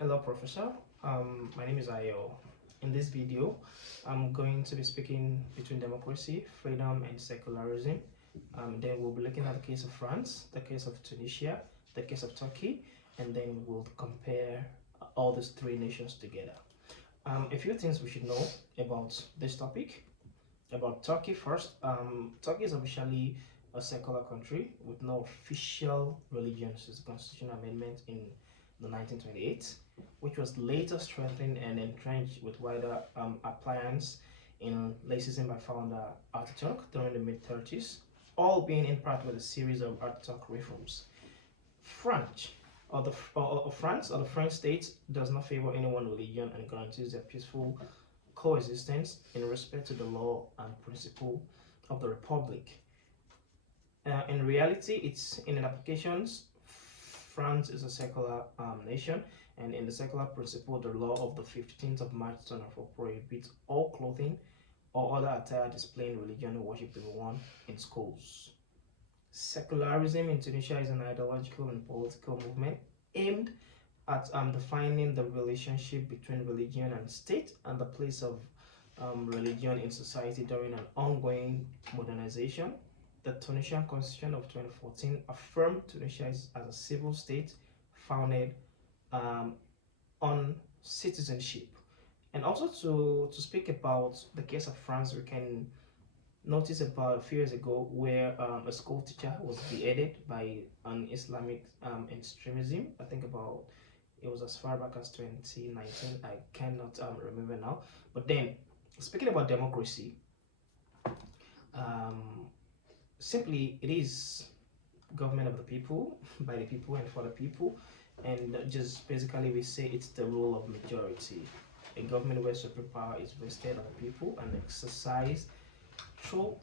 Hello, Professor. My name is Ayo. In this video, I'm going to be speaking between democracy, freedom, and secularism. Then we'll be looking at the case of France, the case of Tunisia, the case of Turkey, and then we'll compare all these three nations together. A few things we should know about this topic. About Turkey first. Turkey is officially a secular country with no official religion since the constitutional amendment in the 1928, which was later strengthened and entrenched with wider appliance in Lacism by founder Ataturk during the mid-30s, all being in part with a series of Ataturk reforms. France or the French state does not favor any one religion and guarantees their peaceful coexistence in respect to the law and principle of the republic. In reality, it's in applications. France is a secular nation, and in the secular principle, the law of the 15th of March 2004 prohibits all clothing or other attire displaying religion or worship to be worn in schools. Secularism in Tunisia is an ideological and political movement aimed at defining the relationship between religion and state and the place of religion in society during an ongoing modernization. The Tunisian Constitution of 2014 affirmed Tunisia as a civil state founded on citizenship. And also to speak about the case of France, we can notice about a few years ago where a school teacher was beheaded by an Islamic extremism. I think about it was as far back as 2019. I cannot remember now. But then, speaking about democracy, simply it is government of the people, by the people, and for the people. And just basically, we say it's the rule of majority. A government where supreme power is vested on the people and exercised through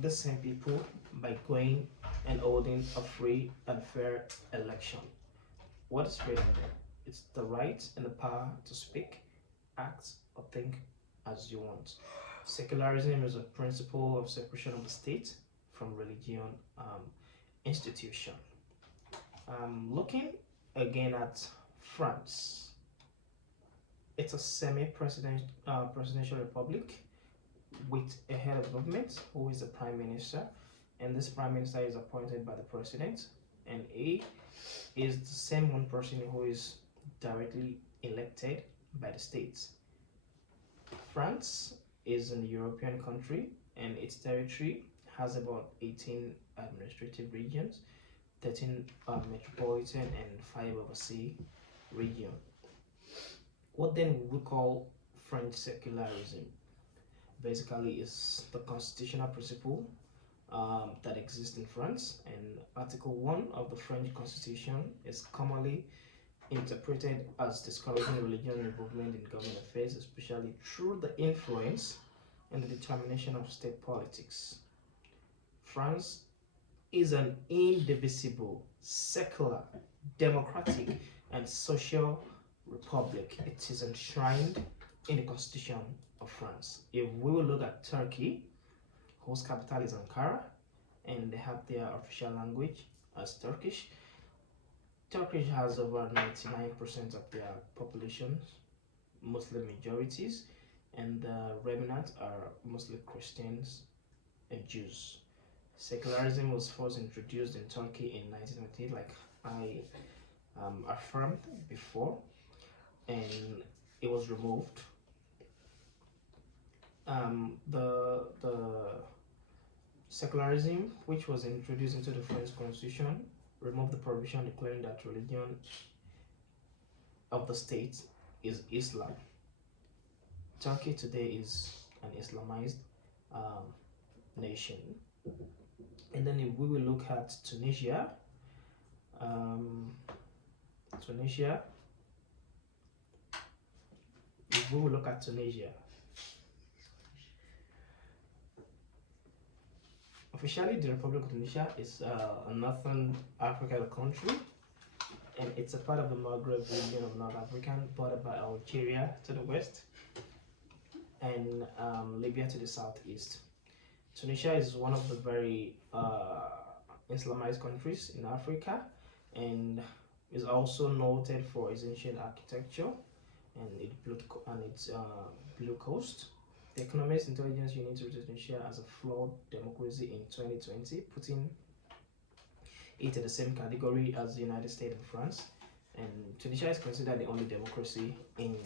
the same people by going and holding a free and fair election. What is freedom then? It's the right and the power to speak, act, or think as you want. Secularism is a principle of separation of the state from religion institution. Looking again at France, it's a semi-presidential republic with a head of government who is the prime minister, and this prime minister is appointed by the president, and he is the same one person who is directly elected by the states. France is an European country, and its territory has about 18 administrative regions, 13 metropolitan, and 5 overseas regions. What then we call French secularism? Basically, is the constitutional principle that exists in France, and Article 1 of the French Constitution is commonly interpreted as discouraging religion involvement in government affairs, especially through the influence and the determination of state politics. France is an indivisible, secular, democratic, and social republic. It is enshrined in the Constitution of France. If we will look at Turkey, whose capital is Ankara, and they have their official language as Turkish. Turkish has over 99% of their population Muslim majorities, and the remnant are mostly Christians and Jews. Secularism was first introduced in Turkey in 1998, like I affirmed before, and it was removed. The secularism, which was introduced into the French Constitution, removed the provision declaring that religion of the state is Islam. Turkey today is an Islamized nation. And then if we will look at Tunisia, if we will look at Tunisia, officially the Republic of Tunisia is a northern African country, and it's a part of the Maghreb region of North Africa, bordered by Algeria to the west and Libya to the southeast. Tunisia is one of the very Islamized countries in Africa, and It's also noted for its ancient architecture and its blue coast. The Economist Intelligence Unit rated Tunisia as a flawed democracy in 2020, putting it in the same category as the United States and France. And Tunisia is considered the only democracy in